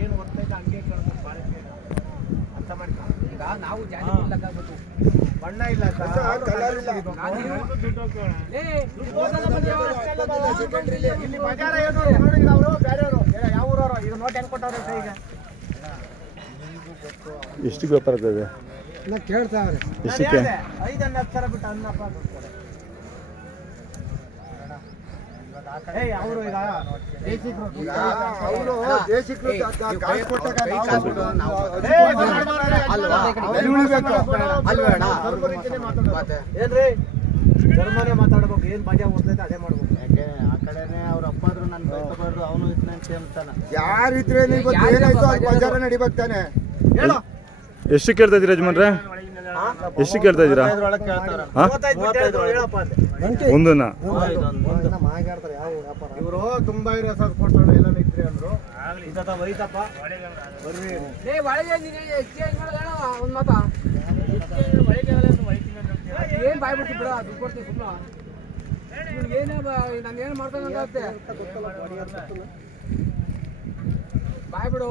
ಏನು ಗೊತ್ತೈತೆ ಹಂಗೆ ಕೇಳ್ತಾರೆ ಬಾಳಿಕೆ ಅರ್ಥ ಮಾಡ್ಕೊ. ಈಗ ನಾವು ಜಾತಿ ಲೆಕ್ಕಾಗ್ಬೇಕು, ಬಣ್ಣ ಇಲ್ಲ ಇಲ್ಲಿ ಬಜಾರ ಏನು ಅವರು ಬೇರೆಯವರು ಯಾವ ಊರವರು ಈಗ ನೋಟ್ ಹೆಂಗೆ ಕೊಟ್ಟವ್ರೆ ಈಗ ಎಷ್ಟು ವ್ಯಾಪಾರ ಆಗ್ತದೆ ಕೇಳ್ತಾವ್ರೆ ಎಷ್ಟಕ್ಕೆ 5-10 ಸಾವಿರ ಬಿಟ್ಟು ಅನ್ನಪ್ಪ ಕೊಡ್ತಾರೆ. ಅವರು ಈಗ ಏನ್ರಿ ಧರ್ಮನೇ ಮಾತಾಡ್ಬೇಕು, ಏನ್ ಮಜಾ ಓದ್ತೈತೆ ಅದೇ ಮಾಡ್ಬೇಕು. ಯಾಕೆ ಆ ಕಡೆನೆ ಅವ್ರ ಅಪ್ಪ ಆದ್ರೂ ನನ್ ಬೈಕಬಾರ್ದು, ಅವನು ಇದ್ನ ಸೇಮ್ತಾನ. ಯಾರಿದ್ರೆ ಬಜಾರ ನಡಿಬೇಕಾನೆ. ಹೇಳು ಎಷ್ಟು ಕೇಳ್ತಾ ಇದ್ದೀರಾ ಯಜಮಾನ್ರೆ? ಎಷ್ಟು ಕೇಳ್ತಾ ಇದ್ದೀರಾ? ಒಂದನ್ನ ಇವರು ತುಂಬಾ ಕೊಡ್ತಾರೆ ಎಲ್ಲ ಇದ್ರಿ ಅಂದ್ರು ವೈತಪ್ಪ ಏನ್ ಬಾಯ್ಬಿಟ್ಟು ಬಿಡ ದುಡ್ಡು ಕೊಡ್ತೀವಿ ಸುಮ್ಮನೆ ಏನೇ ನಾನು ಏನು ಮಾಡ್ತಾನಂತೆ ಬಾಯ್ ಬಿಡು.